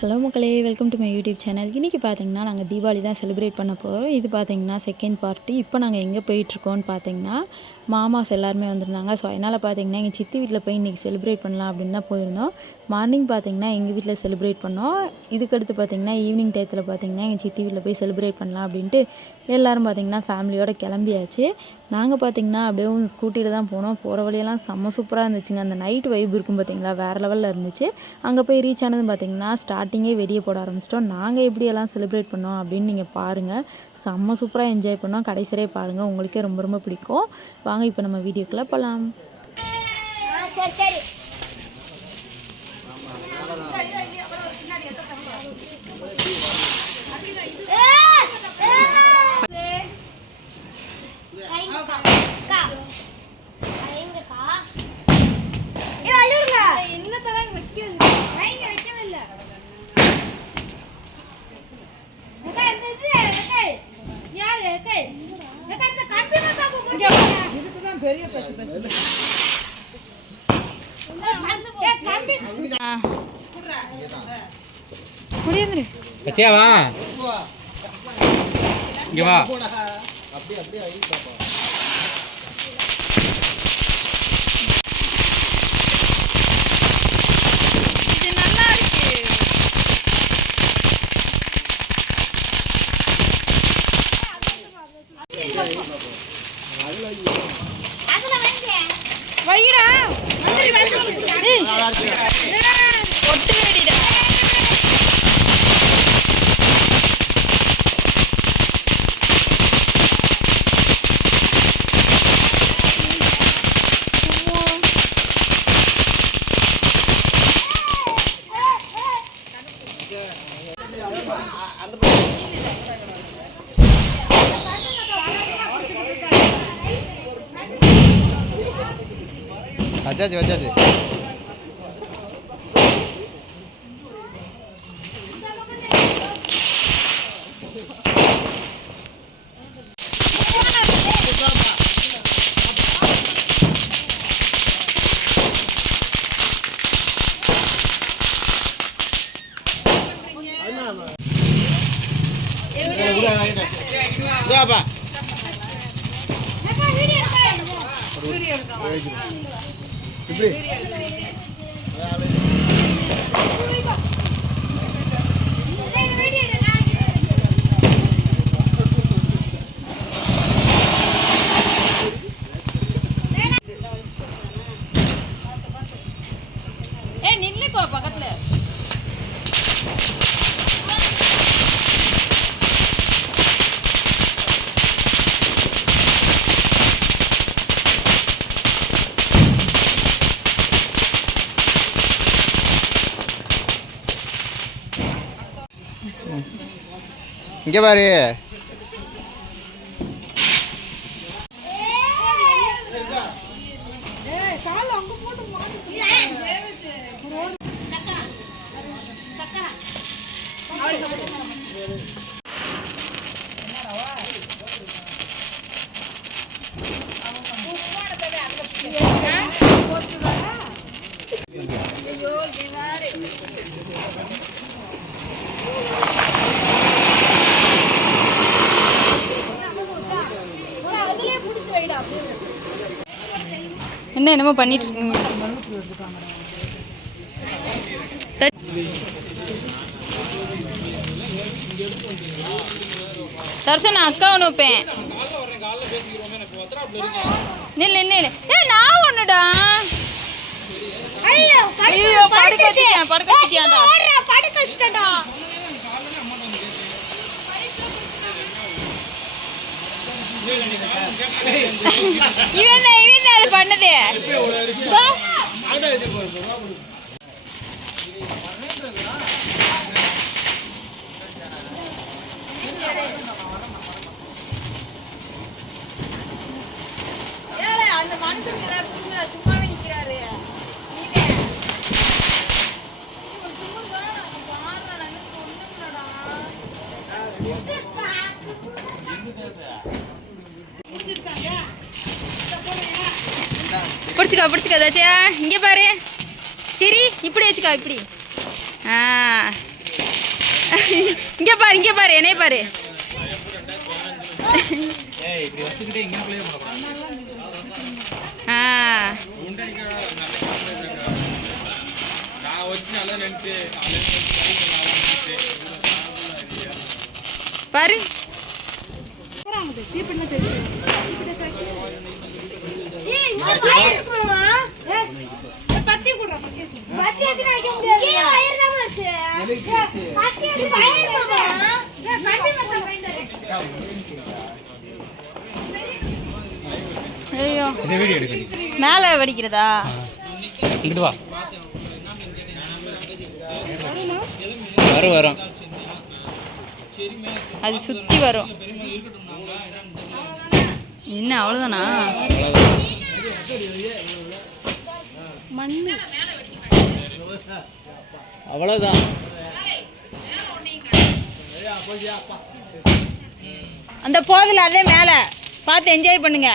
Hello மக்களே, welcome to my YouTube channel. இன்றைக்கி பார்த்தீங்கன்னா நாங்கள் தீபாவளி தான் செலிப்ரேட் பண்ண போகிறோம். இது பார்த்தீங்கன்னா செகண்ட் பார்ட்டி. இப்போ நாங்கள் எங்கே போயிட்டுருக்கோன்னு பார்த்தீங்கன்னா மாமாஸ் எல்லாருமே வந்திருந்தாங்க. ஸோ அதனால் பார்த்தீங்கன்னா எங்கள் சித்தி வீட்டில் போய் இன்றைக்கி செலிப்ரேட் பண்ணலாம் அப்படின்னு தான் போயிருந்தோம். மார்னிங் பார்த்தீங்கன்னா எங்கள் வீட்டில் செலிப்ரேட் பண்ணோம். இதுக்கடுத்து பார்த்தீங்கன்னா ஈவினிங் டயத்தில் பார்த்தீங்கன்னா எங்கள் சித்தி வீட்டில் போய் செலிப்ரேட் பண்ணலாம் அப்படின்ட்டு எல்லோரும் பார்த்தீங்கன்னா ஃபேமிலியோடு கிளம்பியாச்சு. நாங்கள் பார்த்தீங்கன்னா அப்படியே ஸ்கூட்டியில் தான் போனோம். போகிற வழியெல்லாம் செம்ம சூப்பராக இருந்துச்சுங்க. அந்த நைட் வைப் இருக்கும் பார்த்தீங்களா, வேறு லெவலில் இருந்துச்சு. அங்கே போய் ரீச் ஆனதும் பார்த்தீங்கன்னா ஸ்டார்டிங்கே வெடியை போட ஆரம்பிச்சிட்டோம். நாங்கள் எப்படியெல்லாம் செலிப்ரேட் பண்ணோம் அப்படின்னு நீங்கள் பாருங்கள். செம்ம சூப்பராக என்ஜாய் பண்ணோம். கடைசியே பாருங்கள், உங்களுக்கே ரொம்ப ரொம்ப பிடிக்கும். வாங்க இப்போ நம்ம வீடியோக்குள்ளே போகலாம். வச்சாச்சு வச்சாச்சு. இப்படி நின்னுக்கோ பக்கத்துல. இங்கே பாரு. என்ன என்னமோ பண்ணிட்டு இருக்கீங்க? தர்சன் அக்கா ஒன்று வைப்பேன். நில்லு நில்லு. நான் ஒண்ணுடா. ஐயோ படுக்க வச்சிட்டேன். படுக்க வச்சிட்டியாடா? படுக்க வச்சிட்டடா. இவன் அது பண்ணது. அந்த மனுஷன் சும்மாவே நிக்கிறாரு. பிடிச்சிக்கா பிடிச்சிக்கா ஏதாச்சியா. இங்கே பாரு. சரி இப்படி வச்சுக்கா இப்படி. இங்கே பாரு இங்கே பாரு என்னைய பாரு. பாரு ஐயோ மேலே வெடிக்கிறதா? வரும் வரும் அது சுற்றி வரும். என்ன அவ்வளோதானா? மண்ணு அவ்வளோதான். அந்த போதில் அதே மேலே பார்த்து என்ஜாய் பண்ணுங்க.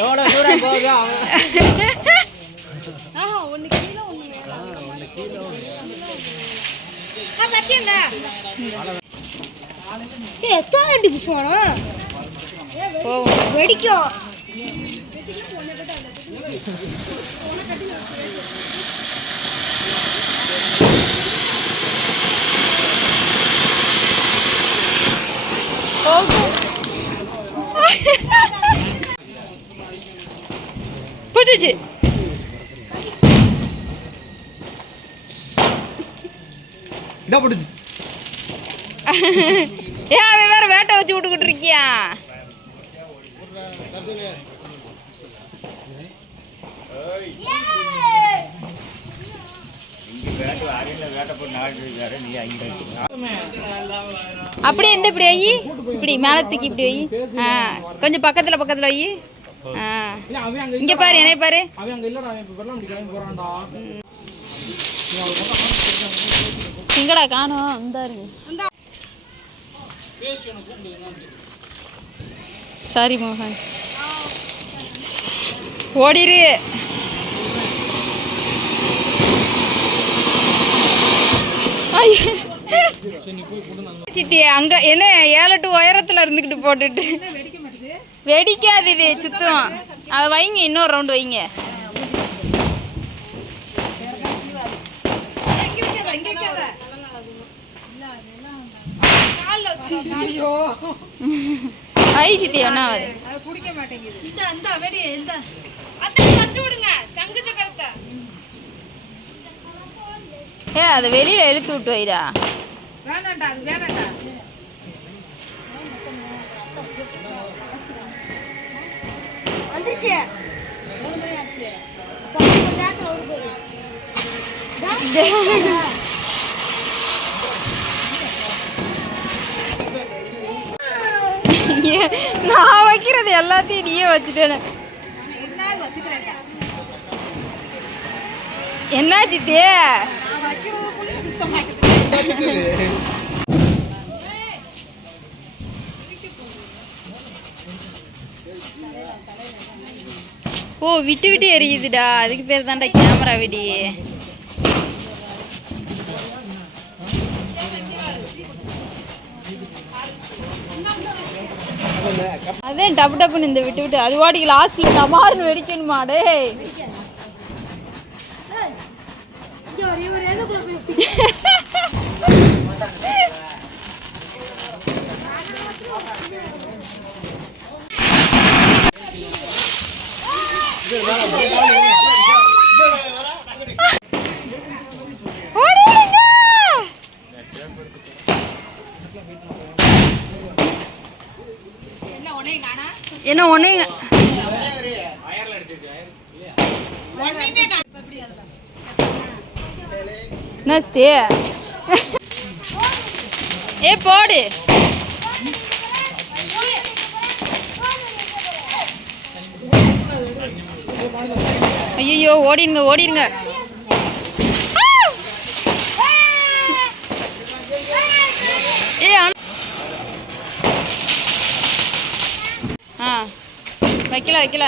எவ்வளோ தூரம் போகுது? ஒன்று கீழே ஒன்று வெடிக்கும். புடிச்சு இதான் பிடிச்சி. ஏன் அவன் வேற வேட்டை வச்சு விட்டுக்கிட்டு இருக்கியா? அப்படியே இந்த இப்படி வை, இப்படி மேலே தூக்கி இப்படி வை. கொஞ்சம் பக்கத்தில் பக்கத்தில் வை. இங்கே பாரு என்னைய பாரு. சிங்கடா காணோம். இந்த சாரி மோகன் ஓடிரு. சித்தி அங்க என்ன 7-8 உயரத்துல இருந்துக்கிட்டு போட்டுட்டு வெடிக்காது. இது சுத்தம். அது வைங்க, இன்னொரு ரவுண்டு வைங்க. ஐ சித்தி ஒன்னாவது ஏ அதை வெளியில இழுத்து விட்டு வைடா. நான் வைக்கிறது எல்லாத்தையும் நீயே வச்சுட்டேன். என்ன சித்தி? ஓ விட்டு விட்டு எரியுதுடா, அதுக்கு பேர் தான்டா கேமரா வெடி. அதே டப்பு டப்புன்னு இந்த விட்டு விட்டு அது வாடிக்கு லாஸ்ட்ல டமார்னு வெடிக்கணுமா? டே என்ன ஒண்ணு நஸ்தே ஏ போடு. ஐயோ ஓடிடுங்க ஓடிடுங்க. ஏ வைக்கல வைக்கல.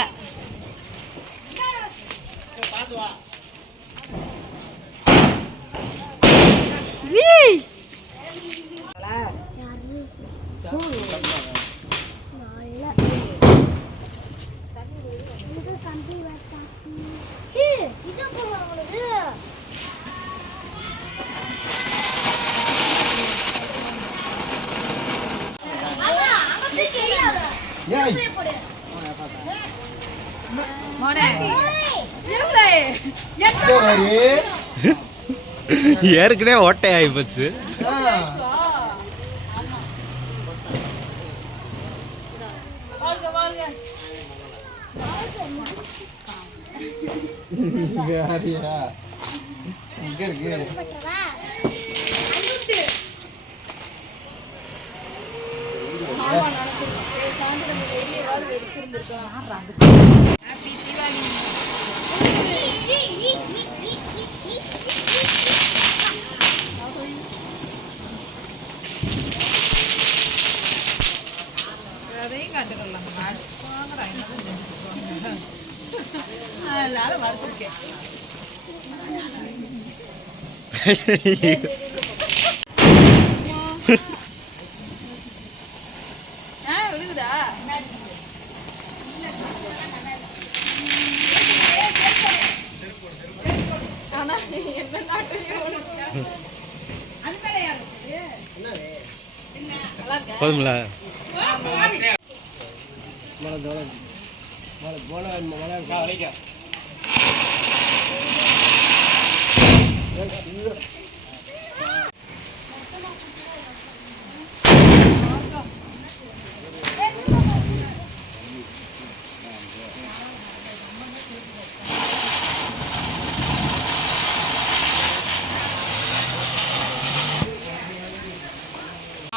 ஏற்கனவே ஓட்டை ஆகி போச்சு. போதும்ல.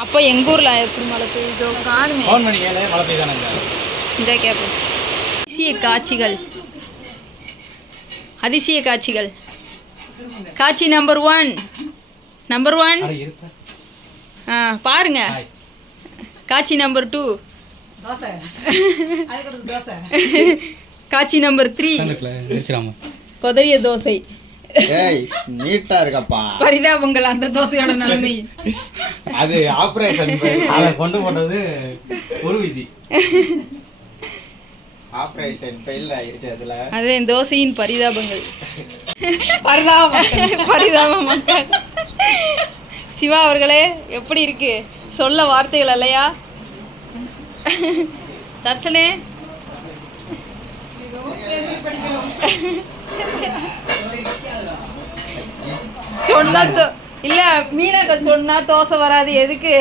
அப்போ எங்கள் ஊரில் எப்படி மழை பெய்யுதோ காணுமே. ஃபோன் பண்ணி கேளு, மழை பெய்தானுங்க. இந்த கேட்போம். அதிசய காட்சிகள், அதிசய காட்சிகள். காட்சி நம்பர் 1 பாருங்க. காட்சி நம்பர் 2, காட்சி நம்பர் 3 கொதறிய தோசை. ஏய் நீட்டா இருக்கப்பா. பரிதாபங்கள் அந்த தோசையோட நிலைமை. அது ஆபரேஷன் அத கொண்டு போறது ஒரு விஜி. ஆபரேஷன் ஃபெயில் ஆயிருச்சு அதுல. அதே தோசையின் பரிதாபங்கள். பரிதாபம் மக்கள். சிவா அவர்களே எப்படி இருக்கு? சொல்ல வார்த்தைகள் இல்லையா? தர்சனே சொன்னா இல்ல மீனாக்க சொன்னா தோசை வராது எதுக்கு?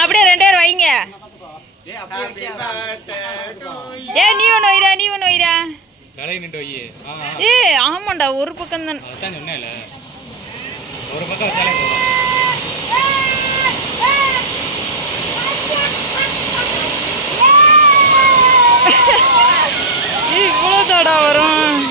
அப்படியே 2 பேர் வைங்க. ஏ நீ ஒன்று வைடா. ஏ ஆமாண்டா, ஒரு பக்கம் தான். ஒரு பக்கம் வச்சாலே போதும். இவ்வளோ தடா வரும்.